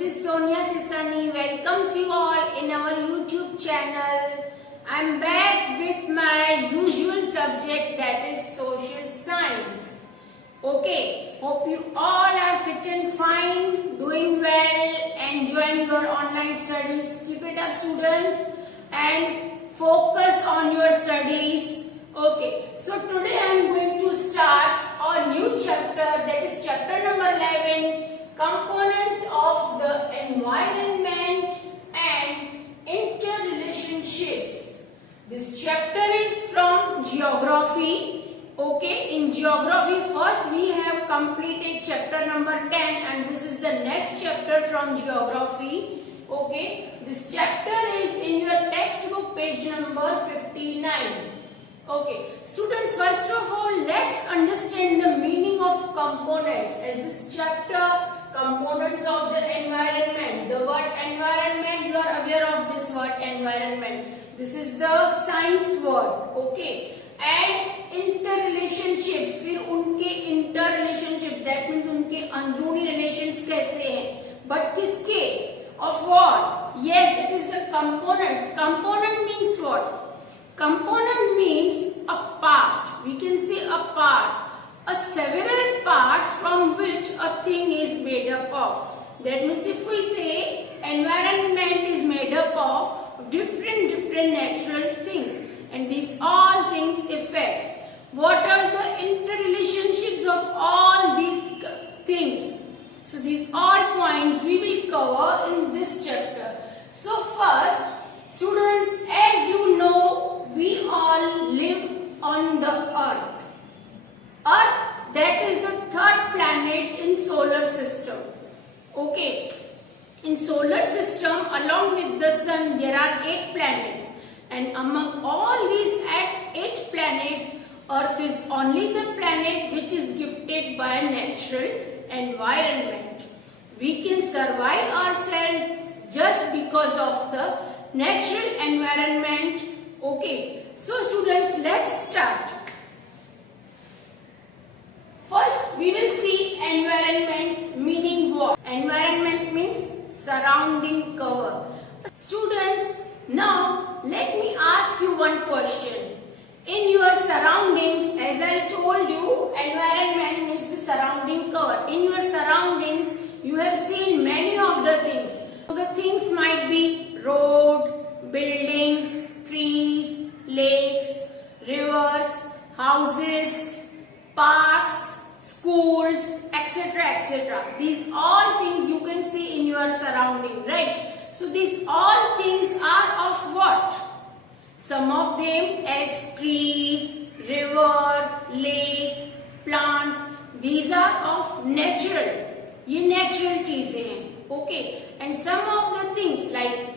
this is Sonia Sisani. Welcomes you all in our YouTube channel. I'm back with my usual subject, that is social science. Okay, hope you all are fit and fine, doing well, enjoying your online studies. Keep it up, students, and focus on your studies. Okay, so today I am going to start a new chapter, that is chapter number 11, components of the environment and interrelationships. This chapter is from geography. Okay, in geography first we have completed chapter number 10 and this is the next chapter from geography. Okay, this chapter is in your textbook page number 59. Okay, students, first of all, let's understand the meaning of components. As this chapter, components of the environment. The word environment, you are aware of this word environment. This is the science word. Okay, and interrelationships. फिर उनके interrelationships, that means उनके अंदरूनी relations कैसे हैं? But किसके? Of what? Yes, it is the components. Component means what? Component means a part. We can say a part. A several parts from which a thing is made up of. That means if we say environment is made up of different natural things, and these all things affects. What are the interrelationships of all these things? So these all points we will cover in this chapter. So first, students, as you know, we all live on the earth. Earth, that is the third planet in solar system. Okay, in solar system along with the sun there are 8 planets, and among all these 8 planets, Earth is only the planet which is gifted by a natural environment. We can survive ourselves just because of the natural environment. Okay, so students, let's start. First, we will see environment, meaning what? Environment means surrounding cover. Students, now let me ask you one question. In your surroundings, as I told you, environment means the surrounding cover. In your surroundings, you have seen many of the things. So the things might be road, buildings, trees, lakes, rivers, houses, parks, schools, etc., etc. These all things you can see in your surrounding, right? So these all things are of what? Some of them as trees, river, lake, plants. These are of natural. ये natural चीजें हैं. Okay. And some of the things like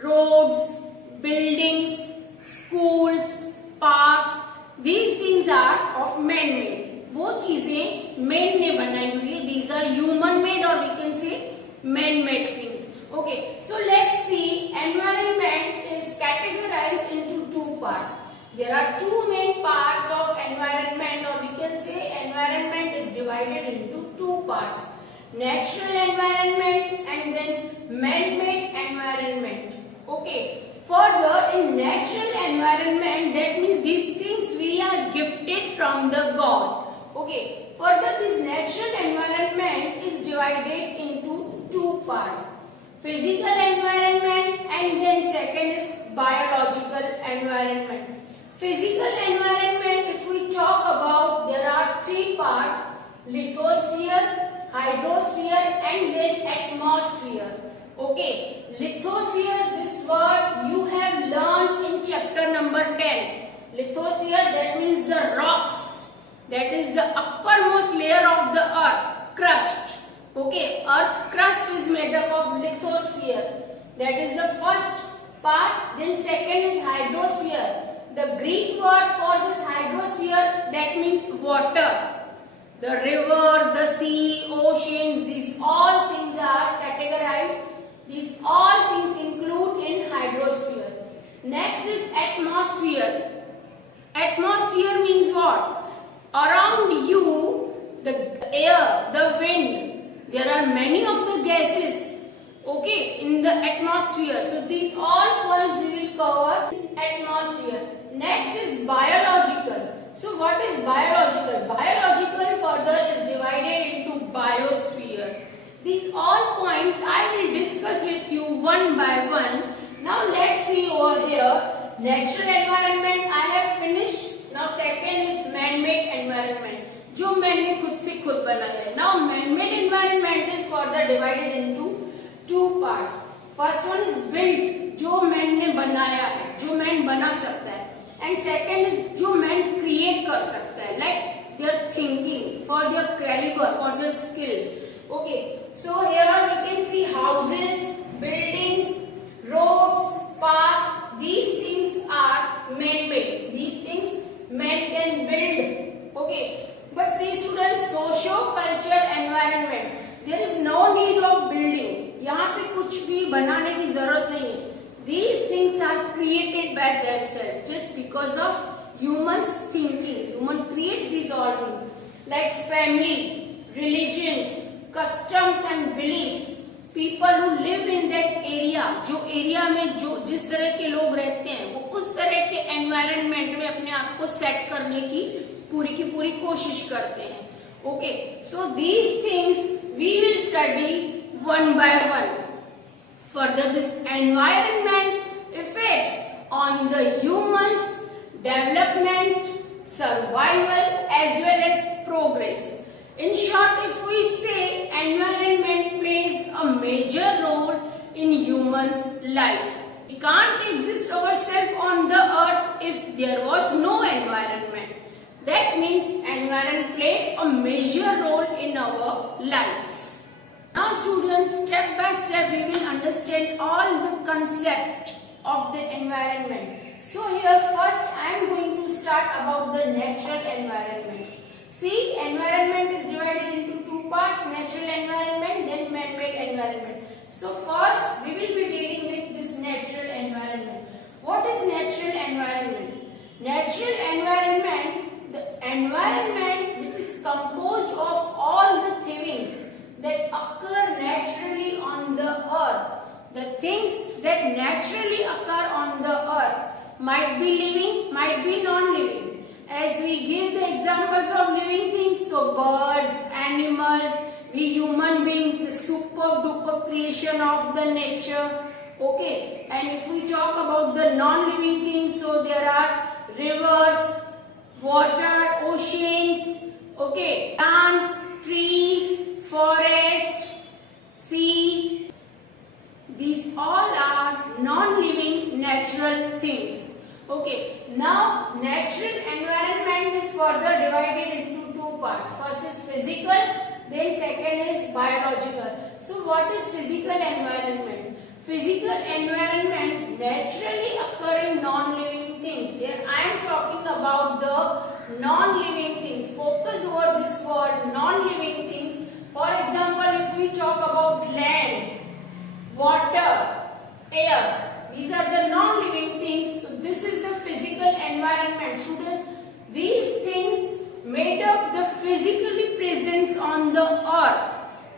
roads, buildings, schools, parks, these things are of man-made. वो चीजें man ने बनाई हुई है. These are human-made or we can say man-made things. Okay, so let's see. Environment is categorized into 2 parts. There are 2 main parts of environment, or we can say environment is divided into 2 parts. Natural environment and then man-made environment. Okay, further in natural environment, that means these things we are gifted from the God. Okay, further this natural environment is divided into 2 parts. Physical environment and then second is biological environment. Physical environment, if we talk about, there are 3 parts: lithosphere, hydrosphere and then atmosphere. Okay, lithosphere, this word you have learned in chapter number 10. Lithosphere, that means the rocks. That is the uppermost layer of the earth, crust. Okay, earth crust is made up of lithosphere. That is the first part. Then second is hydrosphere. The Greek word for this hydrosphere, that means water. The river, the sea, oceans, these all things are categorized. These all things include in hydrosphere. Next is atmosphere. Atmosphere means what? Around you, the air, the wind, there are many of the gases Okay, in the atmosphere. So these all points we will cover in atmosphere. Next is biological. So what is biological? Biological further is divided into biosphere. These all points I will discuss with you one by one. Now let's see over here. Natural environment I have finished. Now second is man-made environment. जो मैंने खुद से खुद बनाया है. Now man-made environment is further divided into two parts. First one is built, जो man ने बनाया है, जो man बना सकता है. And second is जो man create कर सकता है, like their thinking, for their caliber, for their skill. Okay, so here we can see houses, buildings, roads, paths. These things are man-made. These things man can build. Okay, but see students, socio-cultural environment. There is no need of building. यहाँ पे कुछ भी बनाने की जरूरत नहीं है. These things are created by themselves just because of humans thinking. Human creates these all things like family, religions, customs and beliefs. People who live in that area, जो एरिया में जो जिस तरह के लोग रहते हैं, वो उस तरह के एनवायरनमेंट में अपने आप को सेट करने की पूरी कोशिश करते हैं. Okay, so these things we will study one by one. Further, this environment effects on the humans' development, survival as well as progress. In short, if we say environment plays a major role in humans' life. We can't exist ourselves on the earth if there was no environment. That means environment play a major role in our life. Now students, step by step we will understand all the concept of the environment. So here first I am going to start about the natural environment. See, environment is divided into two parts, natural environment then man-made environment. So first we will be dealing with this natural environment. What is natural environment? Natural environment, the environment which is composed of all the things that occur naturally on the earth. The things that naturally occur on the earth might be living, might be non-living. As we give the examples of living things, so birds, animals, we human beings, the super duper creation of the nature. Okay, and if we talk about the non-living things, so there are rivers, water, oceans, okay, plants, trees, forest, sea. These all are non-living natural things. Okay, now natural environment is further divided into two parts. First is physical, then second is biological. So what is physical environment? Physical environment naturally occurring non-living things. Here I am talking about the non-living things. Focus over this word non-living things. For example, if we talk about land, water, air, these are the non-living things. So this is the physical environment. Students, these things made up the physically presence on the earth.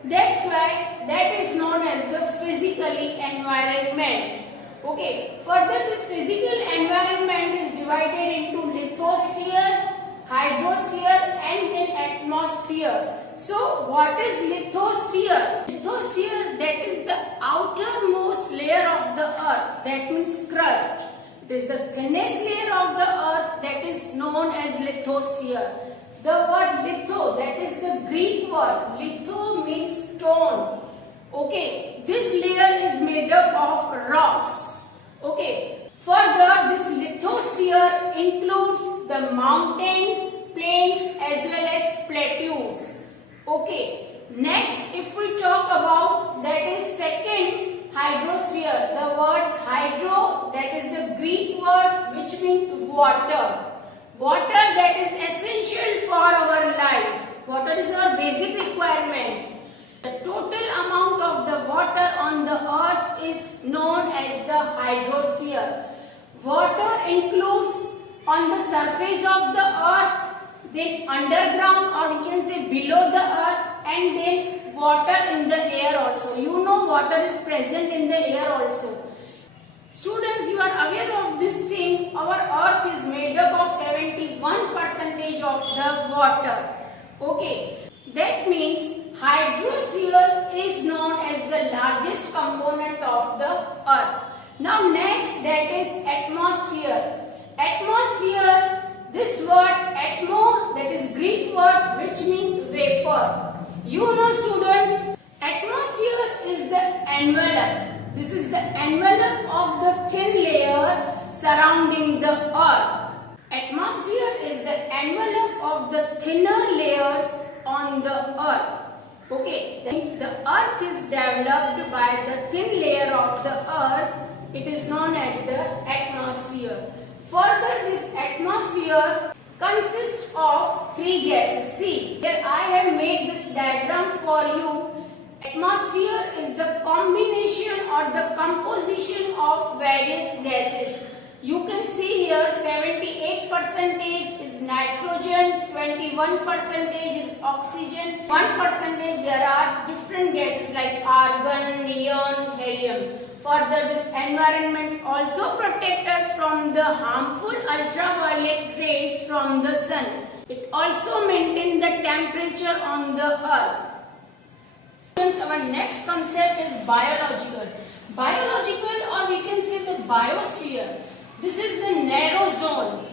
That's why that is known as the physically environment. Okay, further this physical environment is divided into lithosphere, hydrosphere and then atmosphere. So what is lithosphere? Lithosphere, that is the outermost layer of the earth, that means crust. It is the thinnest layer of the earth that is known as lithosphere. The word litho, that is the Greek word. Litho means stone. Okay, this layer is made up of rocks. Okay, further this lithosphere includes the mountains, plains as well as plateaus. Okay, next if we talk about, that is second, hydrosphere. The word hydro, that is the Greek word which means water. Water, that is essential for our life. Water is our basic requirement. The total amount of the water on the earth is known as the hydrosphere. Water includes on the surface of the earth, then underground, or we can say below the earth, and then water in the air also. You know water is present in the air also. Students, you are aware of this thing. Our earth is made up of 71% of the water. Okay. That means hydrosphere is known as the largest component of the earth. Now next, that is atmosphere. Atmosphere, this word atmo, that is Greek word which means vapor. You know students, atmosphere is the envelope. This is the envelope of the thin layer surrounding the earth. Atmosphere is the envelope of the thinner layers on the earth. Okay, that means the earth is developed by the thin layer of the earth. It is known as the atmosphere. Further, this atmosphere consists of three gases. See, here I have made this diagram for you. Atmosphere is the combination or the composition of various gases. You can see here 78% is nitrogen, 21% is oxygen, 1% there are different gases like argon, neon, helium. Further, this environment also protects us from the harmful ultraviolet rays from the sun. It also maintains the temperature on the earth. Our next concept is biological. Biological, or we can say the biosphere. This is the narrow zone.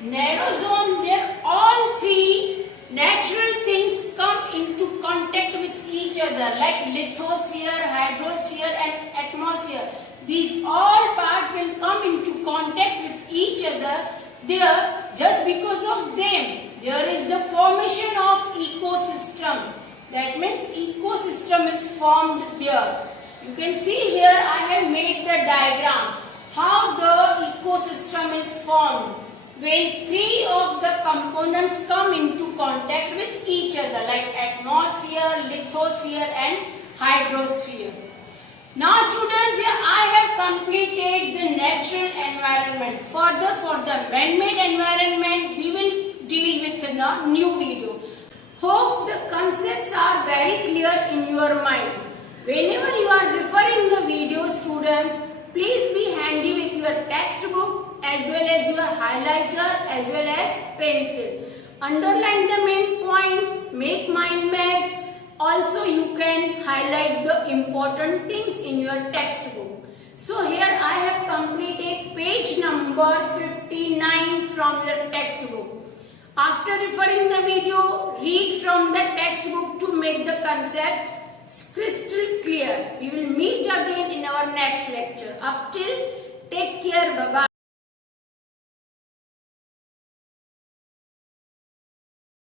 Narrow zone where all three natural things come into contact with each other, like lithosphere, hydrosphere and atmosphere. These all parts will come into contact with each other. There, just because of them, there is the formation of ecosystem. That means ecosystem is formed there. You can see here I have made the diagram how the ecosystem is formed when three of the components come into contact with each other, like atmosphere, lithosphere and hydrosphere. Now students, here I have completed the natural environment. Further, for the man-made environment, we will deal with a new video. Hope the concepts are very clear in your mind. Whenever you are referring the video, students, please be handy with your textbook as well as your highlighter as well as pencil. Underline the main points, make mind maps. Also, you can highlight the important things in your textbook. So here I have completed page number 59 from your textbook. After referring the video, read from the textbook to make the concept crystal clear. We will meet again in our next lecture. Up till, take care. Bye-bye.